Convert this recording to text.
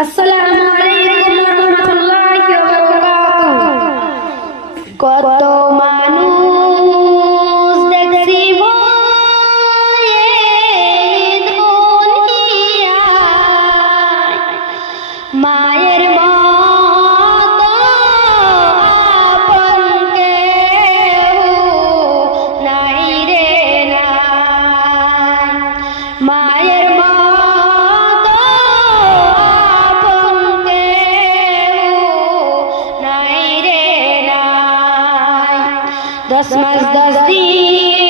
আসসালামু আলাইকুম ওয়া রাহমাতুল্লাহি ওয়া বারাকাতুহু। কত মানুষ দেখছি ভয়ে দুনিয়ায়, মায়ের মতো আপন কেউ নাই রে নাই, মায়ের মতো আপন কেউ নাই রে নাই। 10 মাস 10 দিন